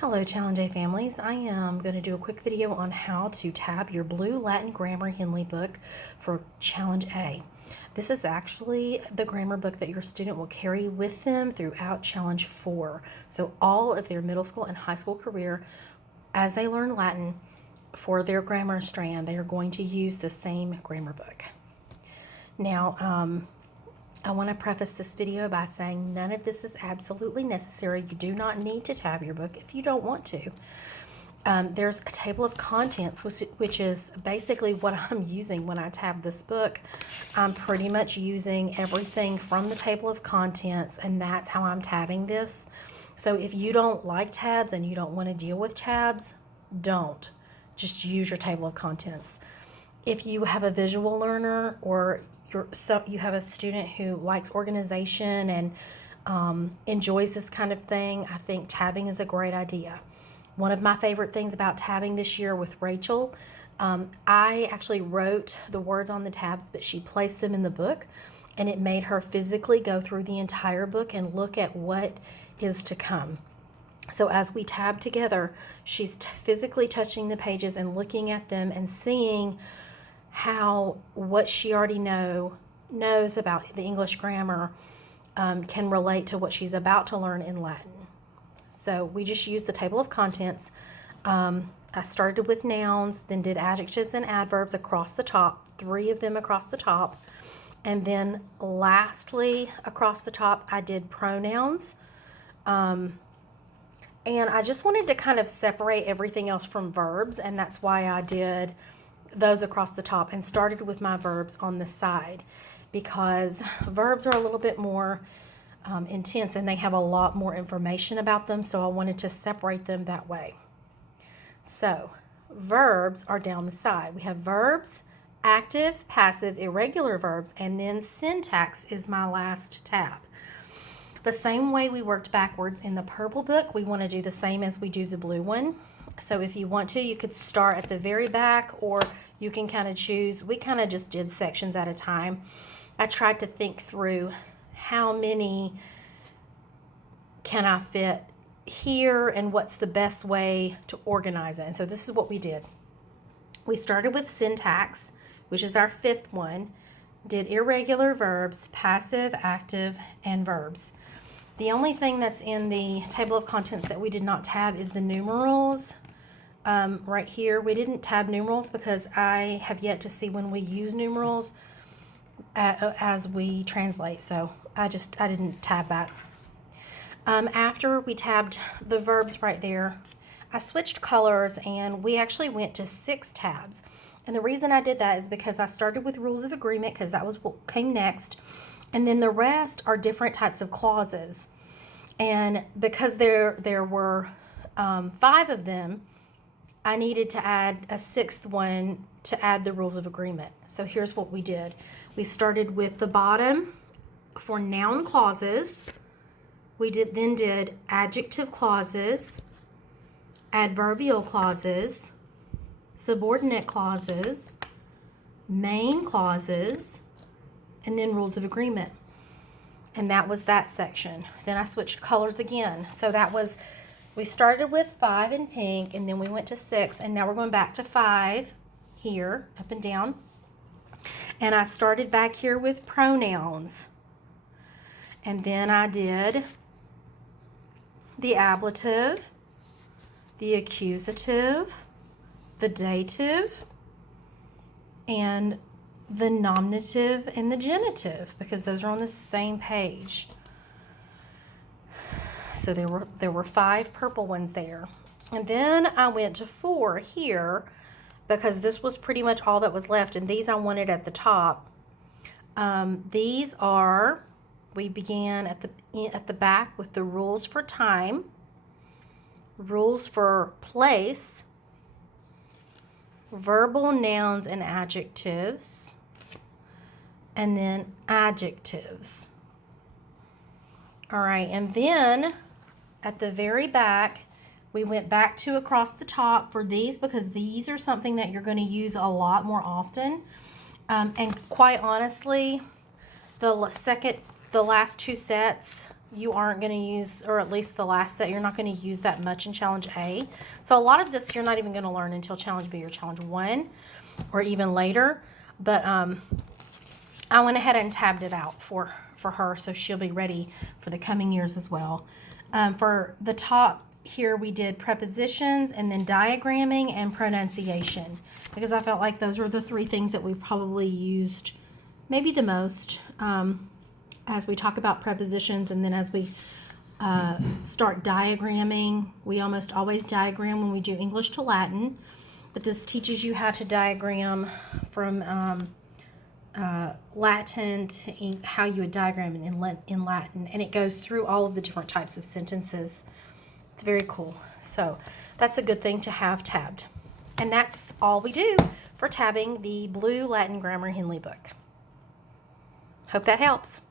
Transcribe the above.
Hello Challenge A families. I am going to do a quick video on how to tab your blue Latin Grammar Henley book for Challenge A. This is actually the grammar book that your student will carry with them throughout Challenge 4. So all of their middle school and high school career, as they learn Latin for their grammar strand, they are going to use the same grammar book. Now, I want to preface this video by saying none of this is absolutely necessary. You do not need to tab your book if you don't want to. There's a table of contents, which is basically what I'm using when I tab this book. I'm pretty much using everything from the table of contents, and that's how I'm tabbing this. So if you don't like tabs and you don't want to deal with tabs, don't. Just use your table of contents. If you have a visual learner or you have a student who likes organization and enjoys this kind of thing, I think tabbing is a great idea. One of my favorite things about tabbing this year with Rachel, I actually wrote the words on the tabs, but she placed them in the book, and it made her physically go through the entire book and look at what is to come. So as we tab together, she's physically touching the pages and looking at them and seeing how what she already knows about the English grammar can relate to what she's about to learn in Latin. So we just use the table of contents. I started with nouns, then did adjectives and adverbs across the top, 3 of them across the top. And then lastly, across the top, I did pronouns. And I just wanted to kind of separate everything else from verbs, and that's why I did those across the top and started with my verbs on the side, because verbs are a little bit more intense and they have a lot more information about them, so I wanted to separate them that way. So verbs are down the side. We have verbs, active, passive, irregular verbs, and then syntax is my last tab. The same way we worked backwards in the purple book, we want to do the same as we do the blue one. So if you want to, you could start at the very back, or you can kind of choose. We kind of just did sections at a time. I tried to think through how many can I fit here and what's the best way to organize it. And so this is what we did. We started with syntax, which is our 5th one, did irregular verbs, passive, active, and verbs. The only thing that's in the table of contents that we did not tab is the numerals. Right here, we didn't tab numerals because I have yet to see when we use numerals as we translate, so I didn't tab that. After we tabbed the verbs right there, I switched colors and we actually went to 6 tabs. And the reason I did that is because I started with rules of agreement, because that was what came next. And then the rest are different types of clauses. And because there were 5 of them, I needed to add a 6th one to add the rules of agreement. So here's what we did. We started with the bottom for noun clauses. We then did adjective clauses, adverbial clauses, subordinate clauses, main clauses, and then rules of agreement. And that was that section. Then I switched colors again. So that was, we started with 5 in pink, and then we went to 6, and now we're going back to 5 here, up and down. And I started back here with pronouns. And then I did the ablative, the accusative, the dative, and the nominative and the genitive, because those are on the same page. So there were 5 purple ones there. And then I went to 4 here, because this was pretty much all that was left, and these I wanted at the top. These are, we began at the back with the rules for time, rules for place, verbal nouns and adjectives, and then adjectives. All right, and then at the very back, we went back to across the top for these, because these are something that you're going to use a lot more often. And quite honestly, the last 2 sets you aren't going to use, or at least the last set, you're not going to use that much in Challenge A. So a lot of this you're not even going to learn until Challenge B or Challenge 1 or even later. But I went ahead and tabbed it out for her, so she'll be ready for the coming years as well. For the top here, we did prepositions and then diagramming and pronunciation, because I felt like those were the three things that we probably used maybe the most as we talk about prepositions. And then as we start diagramming, we almost always diagram when we do English to Latin, but this teaches you how to diagram from Latin to how you would diagram in Latin, and it goes through all of the different types of sentences. It's very cool. So that's a good thing to have tabbed. And that's all we do for tabbing the Blue Latin Grammar Henley book. Hope that helps.